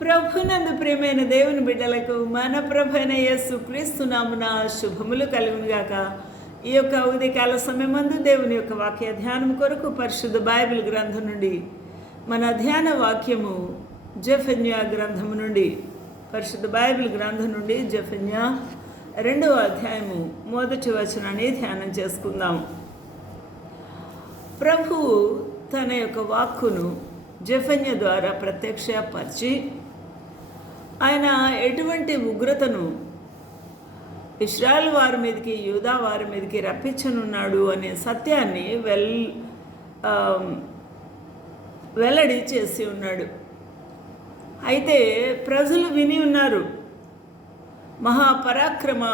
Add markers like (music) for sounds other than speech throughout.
ప్రభునందు ప్రియమైన దేవుని బిడ్డలకు మన ప్రభైన యేసు క్రీస్తు నామున శుభములు కలుగునుగాక. ఈ యొక్క ఉదయకాల సమయమందు దేవుని యొక్క వాక్య ధ్యానం కొరకు పరిశుద్ధ బైబిల్ గ్రంథం నుండి మన ధ్యాన వాక్యము జఫన్యా గ్రంథము నుండి పరిశుద్ధ బైబిల్ గ్రంథం నుండి జఫన్యా రెండవ అధ్యాయము మొదటి వచనాన్ని ధ్యానం చేసుకుందాం. ప్రభువు తన యొక్క వాక్కును జఫన్య ద్వారా ప్రత్యక్షపరిచి ఆయన ఎటువంటి ఉగ్రతను ఇస్రాయల్ వారి మీదకి యూదా వారి మీదకి రప్పించనున్నాడు అనే సత్యాన్ని వెల్ వెల్లడి చేసి ఉన్నాడు. అయితే ప్రజలు విని ఉన్నారు. మహాపరాక్రమ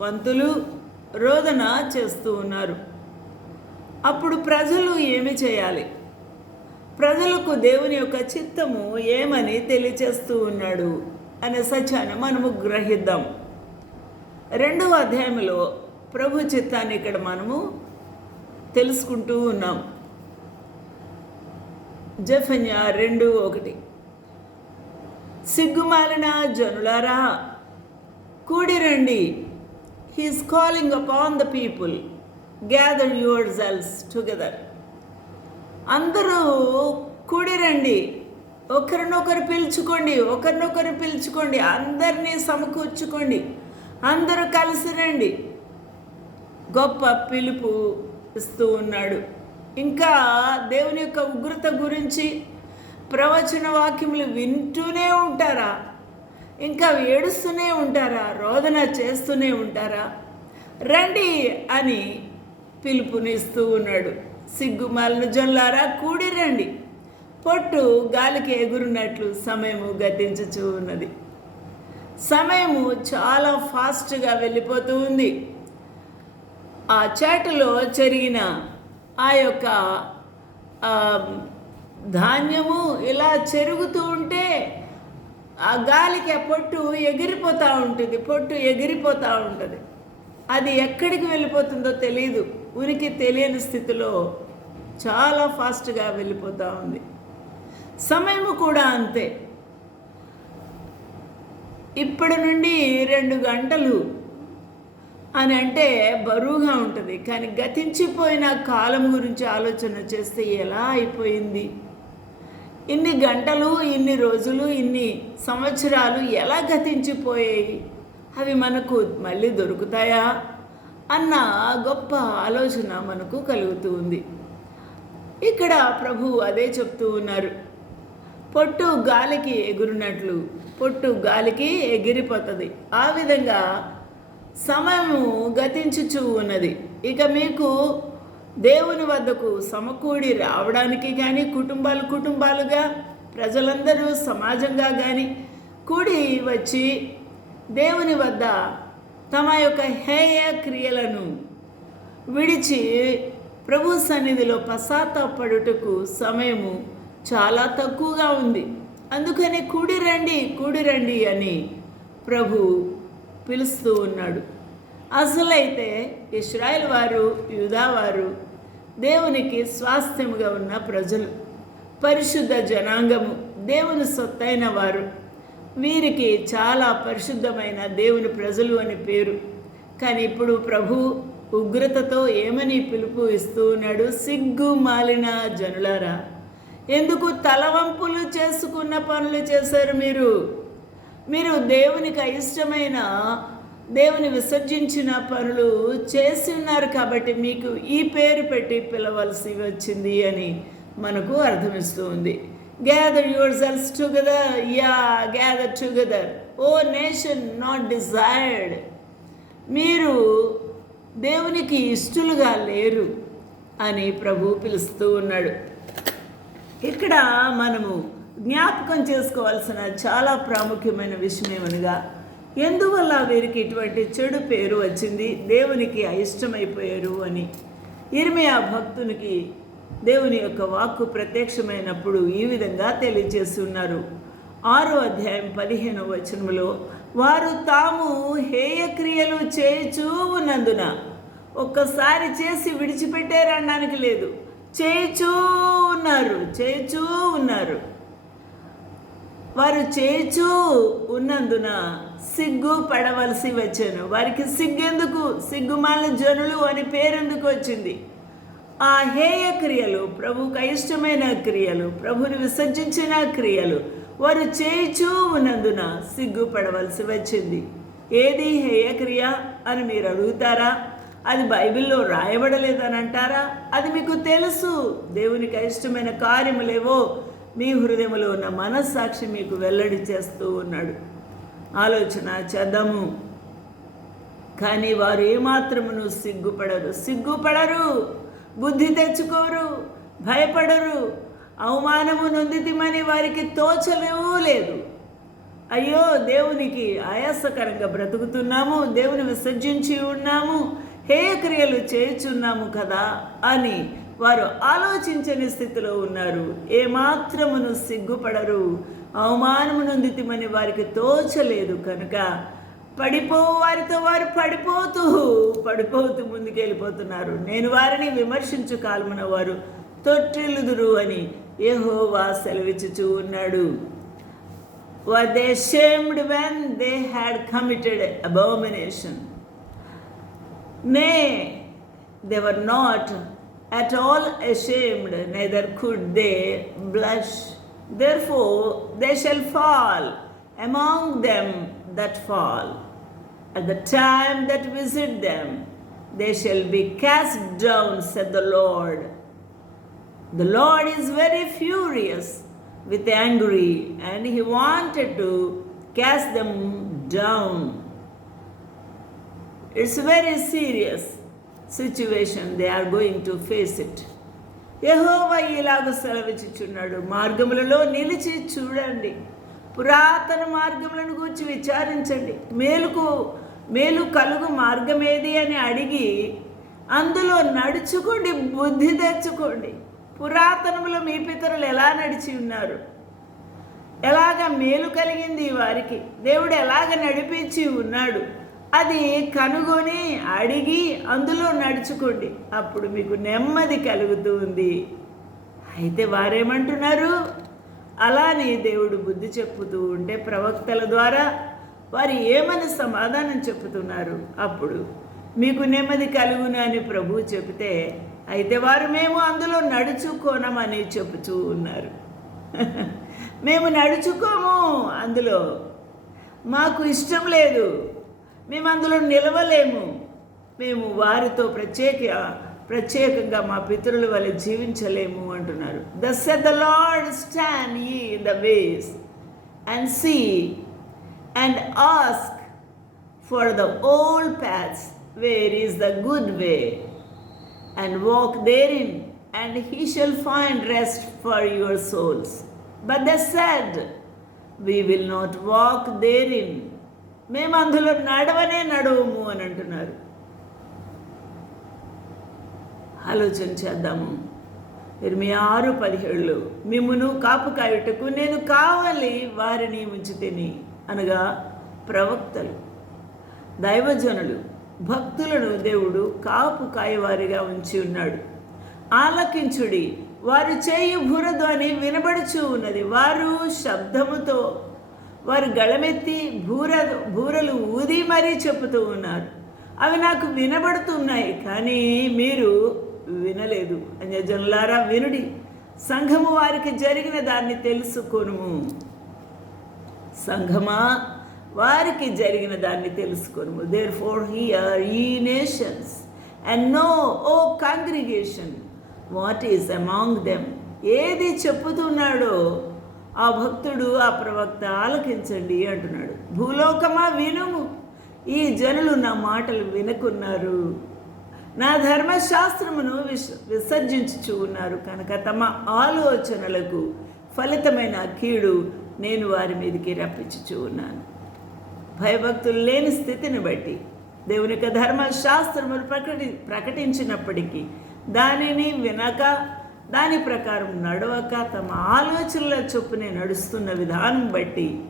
వంతులు రోదన చేస్తూ ఉన్నారు. అప్పుడు ప్రజలు ఏమి చేయాలి? ప్రజలకు దేవుని యొక్క చిత్తము ఏమని తెలియచేస్తూ ఉన్నాడు అనే సత్యాన్ని మనము గ్రహిద్దాం. రెండవ అధ్యాయంలో ప్రభు చిత్తాన్ని ఇక్కడ మనము తెలుసుకుంటూ ఉన్నాం. జఫన్యా రెండు ఒకటి. సిగ్గుమాలిన జనులారా కూడిరండి he's calling upon the people gather yourselves together అందరూ కూడిరండి. ఒకరినొకరు పిలుచుకోండి ఒకరినొకరు పిలుచుకోండి అందరినీ సమకూర్చుకోండి అందరూ కలిసి రండి. గొప్ప పిలుపు ఇస్తూ ఉన్నాడు. ఇంకా దేవుని యొక్క ఉగ్రత గురించి ప్రవచన వాక్యములు వింటూనే ఉంటారా? ఇంకా ఏడుస్తూనే ఉంటారా? రోదన చేస్తూనే ఉంటారా? రండి అని పిలుపునిస్తూ ఉన్నాడు. సిగ్గుమాలిన జొల్లారా కూడిరండి. పొట్టు గాలికి ఎగురున్నట్లు సమయము గతించుచూ ఉన్నది. సమయము చాలా ఫాస్ట్గా వెళ్ళిపోతూ ఉంది. ఆ చాటులో జరిగిన ఆ యొక్క ధాన్యము ఇలా చెరుగుతూ ఉంటే ఆ గాలికి ఆ పొట్టు ఎగిరిపోతూ ఉంటుంది పొట్టు ఎగిరిపోతూ ఉంటుంది. అది ఎక్కడికి వెళ్ళిపోతుందో తెలియదు ఉనికి తెలియని స్థితిలో చాలా ఫాస్ట్గా వెళ్ళిపోతూ ఉంది. సమయము కూడా అంతే. ఇప్పటి నుండి రెండు గంటలు అని అంటే బరువుగా ఉంటుంది. కానీ గతించిపోయిన కాలం గురించి ఆలోచన చేస్తే ఎలా అయిపోయింది? ఇన్ని గంటలు ఇన్ని రోజులు ఇన్ని సంవత్సరాలు ఎలా గతించిపోయాయి? అవి మనకు మళ్ళీ దొరుకుతాయా? అన్న గొప్ప ఆలోచన మనకు కలుగుతూ ఉంది ఇక్కడ ప్రభు అదే చెప్తూ ఉన్నారు. పొట్టు గాలికి ఎగురునట్లు పొట్టు గాలికి ఎగిరిపోతుంది. ఆ విధంగా సమయము గతించుచూ ఉన్నది. ఇక మీకు దేవుని వద్దకు సమకూడి రావడానికి కానీ కుటుంబాలు కుటుంబాలుగా ప్రజలందరూ సమాజంగా కానీ కూడి వచ్చి దేవుని వద్ద తమ యొక్క హేయ క్రియలను విడిచి ప్రభు సన్నిధిలో పశ్చాత్తాపడుటకు సమయము చాలా తక్కువగా ఉంది. అందుకని కూడి రండి కూడి రండి అని ప్రభు పిలుస్తూ ఉన్నాడు. అసలైతే ఇస్రాయల్ వారు యూదావారు దేవునికి స్వాస్థ్యముగా ఉన్న ప్రజలు. పరిశుద్ధ జనాంగము దేవుని సొత్తైన వారు. వీరికి చాలా పరిశుద్ధమైన దేవుని ప్రజలు అని పేరు. కానీ ఇప్పుడు ప్రభు ఉగ్రతతో ఏమని పిలుపు ఇస్తూ ఉన్నాడు సిగ్గు మాలిన జనులారా ఎందుకు తలవంపులు చేసుకున్న పనులు చేశారు మీరు? మీరు దేవునికి అయిష్టమైన దేవుని విసర్జించిన పనులు చేసి ఉన్నారు కాబట్టి మీకు ఈ పేరు పెట్టి పిలవలసి వచ్చింది అని మనకు అర్థమిస్తూ ఉంది. Gather yourselves together yea gather together O nation not desired మీరు దేవునికి ఇష్టలుగా లేరు అని ప్రభు పిలుస్తూ ఉన్నాడు. ఇక్కడ మనము జ్ఞాపకం చేసుకోవాల్సిన చాలా ప్రాముఖ్యమైన విషయం ఏమనగా ఎందువల్ల వీరికి ఇటువంటి చెడు పేరు వచ్చింది? దేవునికి అయిష్టమైపోయారు అని. ఇర్మియా భక్తునికి దేవుని యొక్క వాక్కు ప్రత్యక్షమైనప్పుడు ఈ విధంగా తెలియజేసి ఉన్నారు ఆరో అధ్యాయం పదిహేనవ వచనములో వారు తాము హేయక్రియలు చేయుచూ ఉన్నందున ఒక్కసారి చేసి విడిచిపెట్టారనడానికి లేదు. చేయుచూ ఉన్నారు చేయుచూ ఉన్నారు. వారు చేచూ ఉన్నందున సిగ్గు పడవలసి వచ్చాను. వారికి సిగ్గెందుకు? సిగ్గుమాల జనులు అని పేరెందుకు వచ్చింది? ఆ హేయ క్రియలు ప్రభుకు అయిష్టమైన క్రియలు ప్రభుని విసర్జించిన క్రియలు వారు చేయిచూ ఉన్నందున సిగ్గుపడవలసి వచ్చింది. ఏది హేయ క్రియ అని మీరు అడుగుతారా? అది బైబిల్లో రాయబడలేదని అంటారా అది మీకు తెలుసు. దేవునికి అయిష్టమైన కార్యములేవో? మీ హృదయంలో ఉన్న మనస్సాక్షి మీకు వెల్లడి చేస్తూ ఉన్నాడు. ఆలోచన చేద్దాము. కానీ వారు ఏమాత్రమును సిగ్గుపడరు. సిగ్గుపడరు. బుద్ధి తెచ్చుకోరు భయపడరు. అవమానము నొందితిమని వారికి తోచలేవు లేదు. అయ్యో దేవునికి ఆయాసకరంగా బ్రతుకుతున్నాము దేవుని విసర్జించి ఉన్నాము హేయ క్రియలు చేయుచున్నాము కదా అని వారు ఆలోచించని స్థితిలో ఉన్నారు. ఏమాత్రమును సిగ్గుపడరు అవమానము నొందితిమని వారికి తోచలేదు కనుక పడిపో వారితో వారు పడిపోతూ పడిపోతూ ముందుకెళ్ళిపోతున్నారు. నేను వారిని విమర్శించు కాలమున వారు తొట్టెలుదురు అని ఏహోవా సెలవిచ్చుచు ఉన్నాడు. Ashamed when they had committed abomination nay ashamed neither could they blush there they shall fall among them that fall At the time that visit them, they shall be cast down, said the Lord. The Lord is very furious with angry and he wanted to cast them down. It's a very serious situation they are going to face it. యహోవా ఇలాగ సెలవిచ్చుచున్నాడు మార్గములలో నిలిచి చూడండి పురాతన మార్గములను గురించి విచారించండి. మేలుకు మేలు కలుగు మార్గం ఏది అని అడిగి అందులో నడుచుకోండి బుద్ధి తెచ్చుకోండి. పురాతనములో మీ పితరులు ఎలా నడిచి ఉన్నారు? ఎలాగ మేలు కలిగింది వారికి? దేవుడు ఎలాగ నడిపించి ఉన్నాడు? అది కనుగొని అడిగి అందులో నడుచుకోండి. అప్పుడు మీకు నెమ్మది కలుగుతూ ఉంది. అయితే వారేమంటున్నారు? అలానే దేవుడు బుద్ధి చెప్పుతూ ఉంటే ప్రవక్తల ద్వారా వారు ఏమని సమాధానం చెప్పుతున్నారు? అప్పుడు మీకు నెమ్మది కలుగును అని ప్రభువు చెబితే అయితే వారు మేము అందులో నడుచుకోనమని చెబుతూ ఉన్నారు. (laughs) మేము నడుచుకోము అందులో. మాకు ఇష్టం లేదు. మేము అందులో నిలవలేము. మేము వారితో ప్రత్యేక ప్రత్యేకంగా మా పితరుల వల్ల జీవించలేము అంటున్నారు. The saith the Lord stand ye in the ways and see and ask for the old paths where is the good way and walk therein and he he find rest for your souls but the said we will not walk therein మేము అందులో నడవనే నడవము అని అంటున్నారు. ఆలోచన చేద్దాము. ఇరవై ఆరు పదిహేళ్ళు మిమ్మును కాపు కాయుటకు నేను కావాలి వారిని ఉంచితేని అనగా ప్రవక్తలు దైవజనులు భక్తులను దేవుడు కాపు కాయవారిగా ఉంచి ఉన్నాడు. ఆలకించుడి వారు చేయు భూరధ్వని వినబడుచు ఉన్నది. వారు శబ్దముతో వారు గళమెత్తి భూర భూరలు ఊది మరీ చెప్పుతూ ఉన్నారు. అవి నాకు వినబడుతున్నాయి కానీ మీరు వినలేదు. అన్యజనులారా వినుడి. సంఘము వారికి జరిగిన దాన్ని తెలుసుకొనుము. సంఘమా వారికి జరిగిన దాన్ని తెలుసుకొనుము. Therefore hear ye nations and know O congregation what is among them ఏది చెప్పుతున్నాడో ఆ భక్తుడు ఆ ప్రవక్త ఆలకించండి అంటున్నాడు. భూలోకమా వినుము? ఈ జనులు నా మాటలు వినుకున్నారు. నా ధర్మశాస్త్రమును విస్ విసర్జించుచు ఉన్నారు కనుక తమ ఆలోచనలకు ఫలితమైన కీడు నేను వారి మీదకి రప్పించుచు ఉన్నాను. భయభక్తులు లేని స్థితిని బట్టి దేవుని యొక్క ధర్మశాస్త్రములు ప్రకటి ప్రకటించినప్పటికీ దానిని వినక దాని ప్రకారం నడవక తమ ఆలోచనల చొప్పునే నడుస్తున్న విధానం బట్టి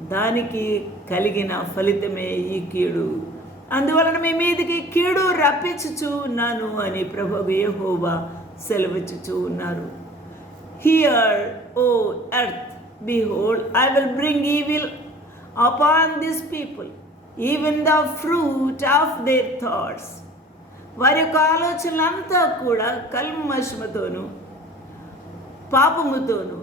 దానికి కలిగిన ఫలితమే ఈ కీడు. అందువలన మీ మీదికి కీడు రప్పించుచు ఉన్నాను అని ప్రభు యహోవా సెలవిచ్చుచు ఉన్నారు. Hear O earth Behold, I will bring evil upon this people even the fruit of their thoughts వారి యొక్క ఆలోచనలంతా కూడా కల్మషముతోనూ పాపముతోనూ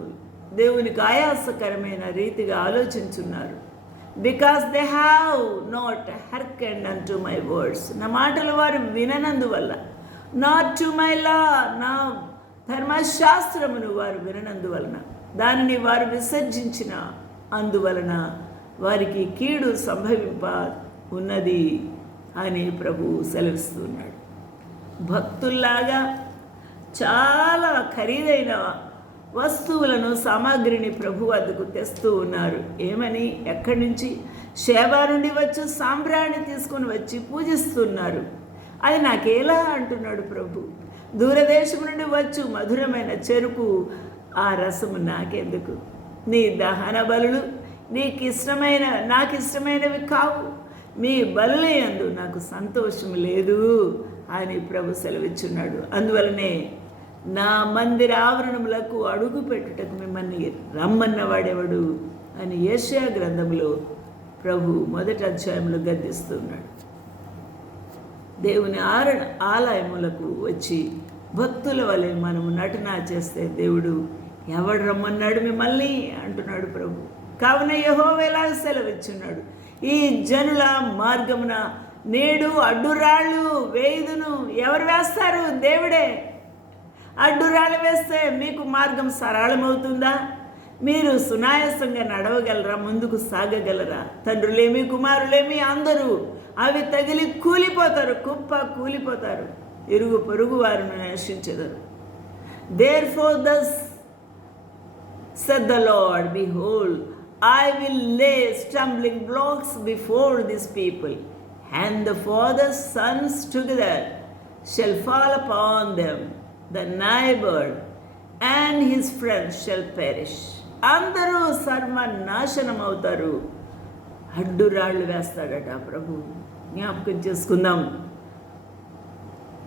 దేవునికి ఆయాసకరమైన రీతిగా ఆలోచించున్నారు. Because they have not hearkened unto my words నా మాటలు వారు విననందువల్ల. నాట్ టు మై లా నా ధర్మశాస్త్రమును వారు విననందువలన. దానిని వారు విసర్జించిన అందువలన వారికి కీడు సంభవింప ఉన్నది అని ప్రభు సెలవిస్తున్నాడు. భక్తుల్లాగా చాలా ఖరీదైన వస్తువులను సామాగ్రిని ప్రభు వద్దకు తెస్తూ ఉన్నారు. ఏమని? ఎక్కడి నుంచి? షేబా నుండి వచ్చి సాంబ్రాణి తీసుకొని వచ్చి పూజిస్తున్నారు. అది నాకేలా అంటున్నాడు ప్రభు? దూరదేశం నుండి వచ్చు మధురమైన చెరుకు ఆ రసము నాకెందుకు? నీ దహన బలులు నీకు ఇష్టమైన నాకు ఇష్టమైనవి కావు. మీ బలులయందు నాకు సంతోషం లేదు అని ప్రభు సెలవిచ్చున్నాడు. అందువలనే నా మందిర ఆవరణములకు అడుగు పెట్టుటకు మిమ్మల్ని రమ్మన్నవాడెవడు? అని ఏషియా గ్రంథంలో ప్రభు మొదటి అధ్యాయంలో గద్దిస్తున్నాడు. దేవుని ఆర ఆలయములకు వచ్చి భక్తుల వలె మనము నటన చేస్తే దేవుడు ఎవడు రమ్మన్నాడు మిమ్మల్ని? అంటున్నాడు ప్రభు. కావున యహోవేలా సెలవిచ్చున్నాడు? ఈ జనుల మార్గమున నేడు అడ్డురాళ్ళు వేయుదును ఎవరు వేస్తారు? దేవుడే. అడ్డురాలు వేస్తే మీకు మార్గం సరళమవుతుందా? మీరు సునాయాసంగా నడవగలరా? ముందుకు సాగగలరా? తండ్రులేమి కుమారులేమి అందరూ అవి తగిలి కూలిపోతారు కుప్ప కూలిపోతారు. ఇరుగు పొరుగు వారిని నశించదరు. Therefore thus saith the Lord behold I will lay stumbling blocks before this people and the fathers sons together shall fall upon them The neighbor and his friends shall perish. అందరూ సర్వనాశనం అవుతారు అడ్డురాళ్ళు వేస్తాడట ప్రభు. జ్ఞాపకం చేసుకుందాం.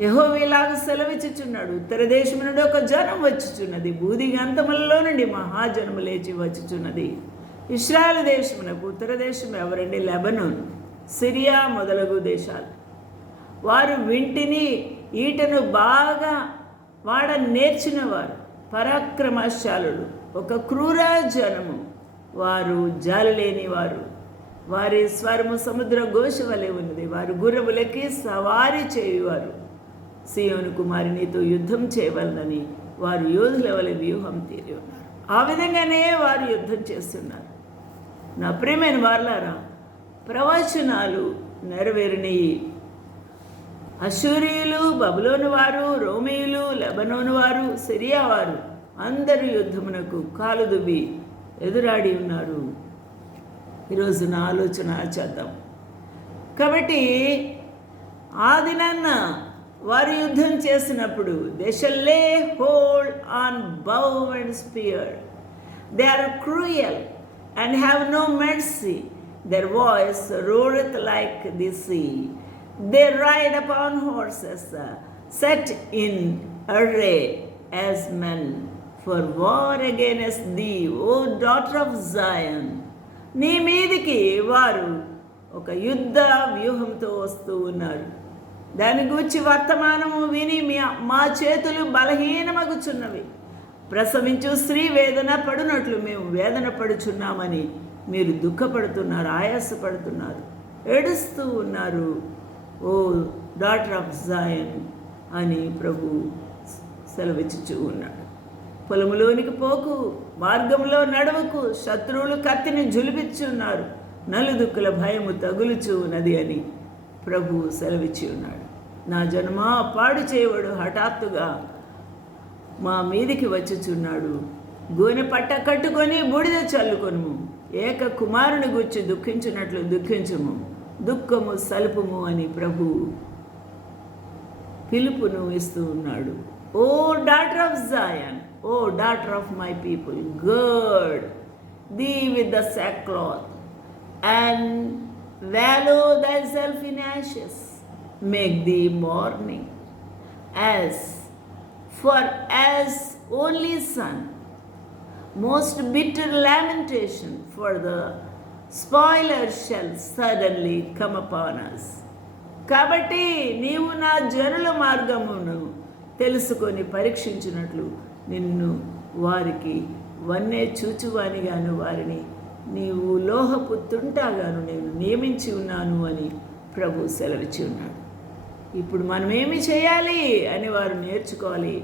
యహోవేలాగా సెలవిచ్చుచున్నాడు. ఉత్తర దేశం నుండి ఒక జనం వచ్చుచున్నది. బూదిగంతములలో నుండి మహాజనము లేచి వచ్చుచున్నది. ఇస్రాయల్ దేశమునకు ఉత్తర దేశం ఎవరండి? లెబనోన్ సిరియా మొదలగు దేశాలు. వారు వింటిని ఈటను బాగా వాడ నేర్చినవారు. పరాక్రమశాలుడు. ఒక క్రూర జనము వారు జాలలేని వారు వారి స్వరము సముద్ర ఘోష వలె ఉన్నది. వారు గుర్రములకి సవారీ చేయువారు. సియోను కుమారి నీతో యుద్ధం చేయవలనని వారు యోధుల వలె వ్యూహం తీరి ఉన్నారు. ఆ విధంగానే వారు యుద్ధం చేస్తున్నారు. నా ప్రేమైన వార్లారా ప్రవచనాలు నెరవేరినయి. అశూరియులు బబులోని వారు రోమియులు లెబనోను వారు సిరియా వారు అందరూ యుద్ధమునకు కాలు దుబ్బి ఎదురాడి ఉన్నారు. ఈరోజు నా ఆలోచన చేద్దాం. కాబట్టి ఆ దినాన్న వారు యుద్ధం చేసినప్పుడు they shall lay hold on bow and spear they are cruel and have no mercy their voice roareth like the sea They ride upon horses set in array as men. For war against thee, O daughter of Zion. నీ మీదికి వారు ఒక యుద్ధ వ్యూహంతో వస్తూ ఉన్నారు. దాని గూర్చి వర్తమానము విని మీ మా చేతులు బలహీనమగుచున్నవి. ప్రసవించు స్త్రీ వేదన పడునట్లు మేము వేదన పడుచున్నామని మీరు దుఃఖపడుతున్నారు ఆయాసపడుతున్నారు. ఏడుస్తూ ఉన్నారు. ఓ డాటర్ ఆఫ్ జాయన్ అని ప్రభు సెలవిచ్చుచూ ఉన్నాడు. పొలములోనికి పోకు మార్గంలో నడవకు శత్రువులు కత్తిని జులిపిచ్చున్నారు నలుదుక్కుల భయము తగులుచు ఉన్నది అని ప్రభు సెలవిచ్చి ఉన్నాడు. నా జన్మ పాడు చేయవాడు హఠాత్తుగా మా మీదికి వచ్చుచున్నాడు. గోనె పట్ట కట్టుకొని బూడిద చల్లుకొనుము ఏక కుమారుని గుచ్చి దుఃఖించినట్లు దుఃఖించుము. దుఃఖము సలుపుము అని ప్రభు పిలుపును ఇస్తూ ఉన్నాడు. O daughter of Zion O daughter of my people gird thee with the sackcloth and wallow thyself in ashes make the mourning as for as only son most bitter lamentation, for the spoiler shall suddenly come upon కాబట్టి నీవు నా జనుల మార్గమును తెలుసుకొని పరీక్షించినట్లు నిన్ను వారికి వన్నే చూచువానిగాను వారిని నీవు లోహపు తుంటాగాను నేను నియమించి ఉన్నాను అని ప్రభు సెలవిచ్చి ఉన్నాడు. ఇప్పుడు మనం ఏమి చేయాలి అని వారు నేర్చుకోవాలి.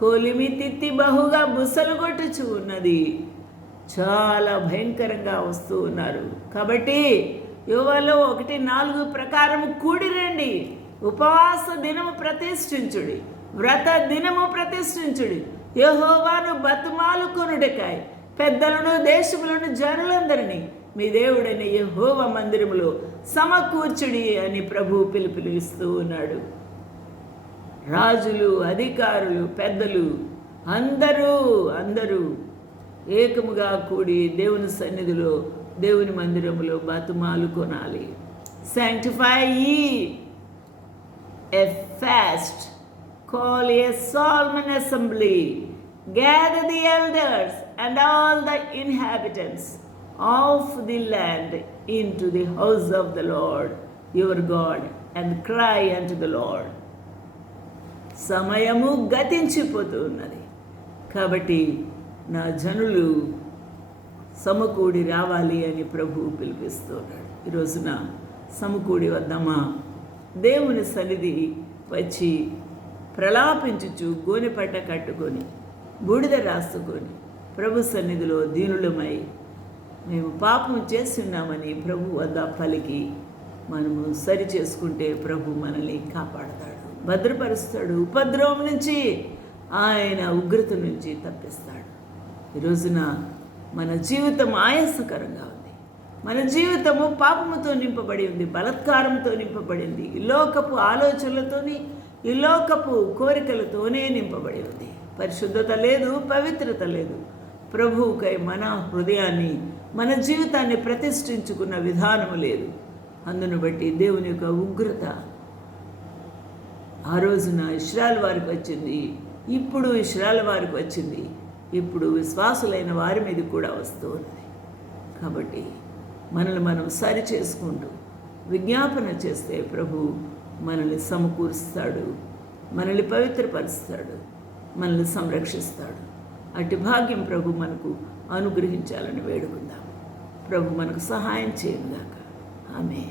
కోలిమి తిత్తి బహుగా బుసలు కొట్టుచు ఉన్నది. చాలా భయంకరంగా వస్తూ ఉన్నారు. కాబట్టి యువలో ఒకటి నాలుగు ప్రకారం కూడి రండి ఉపవాస దినము ప్రతిష్ఠించుడి. వ్రత దినము ప్రతిష్ఠించుడి. యహోవాను బతుమాలు కొనుడకాయ పెద్దలను దేశములను జనులందరినీ మీ దేవుడైన యహోవ మందిరములో సమకూర్చుడి అని ప్రభు పిలుపులు ఇస్తూ ఉన్నాడు. రాజులు అధికారులు పెద్దలు అందరూ అందరూ ఏకముగా కూడి దేవుని సన్నిధిలో దేవుని మందిరములో బతుమాలు కొనాలి. Sanctify a fast call a solemn assembly gather the elders and all the inhabitants of the land into the house of the Lord your God and cry and the Lord సమయము గతించిపోతూ ఉన్నది. కాబట్టి నా జనులు సమకూడి రావాలి అని ప్రభువు పిలిపిస్తున్నాడు. ఈరోజున సమకూడి వద్దామా దేవుని సన్నిధి వచ్చి ప్రలాపించుచు గోనెపట్ట కట్టుకొని బూడిద రాసుకొని ప్రభు సన్నిధిలో దీనులమై మేము పాపం చేస్తున్నామని ప్రభు వద్ద పలికి మనము సరి చేసుకుంటే ప్రభు మనల్ని కాపాడతాడు. భద్రపరుస్తాడు. ఉపద్రవం నుంచి ఆయన ఉగ్రత నుంచి తప్పిస్తాడు. ఈ రోజున మన జీవితం ఆయాసకరంగా ఉంది. మన జీవితము పాపముతో నింపబడి ఉంది బలత్కారంతో నింపబడింది ఈ లోకపు ఆలోచనలతోని ఈ లోకపు కోరికలతోనే నింపబడి ఉంది. పరిశుద్ధత లేదు పవిత్రత లేదు. ప్రభువుకై మన హృదయాన్ని మన జీవితాన్ని ప్రతిష్ఠించుకున్న విధానము లేదు. అందును బట్టి దేవుని యొక్క ఉగ్రత ఆ రోజున ఇష్రాల వారికి వచ్చింది. ఇప్పుడు ఇష్రాల వారికి వచ్చింది. ఇప్పుడు విశ్వాసులైన వారి మీద కూడా వస్తూ ఉన్నది కాబట్టి మనల్ని మనం సరి చేసుకుంటూ విజ్ఞాపన చేస్తే ప్రభు మనల్ని సమకూరుస్తాడు మనల్ని పవిత్రపరుస్తాడు మనల్ని సంరక్షిస్తాడు. అటు భాగ్యం ప్రభు మనకు అనుగ్రహించాలని వేడుకుందాం. ప్రభు మనకు సహాయం చేయనుగాక. ఆమె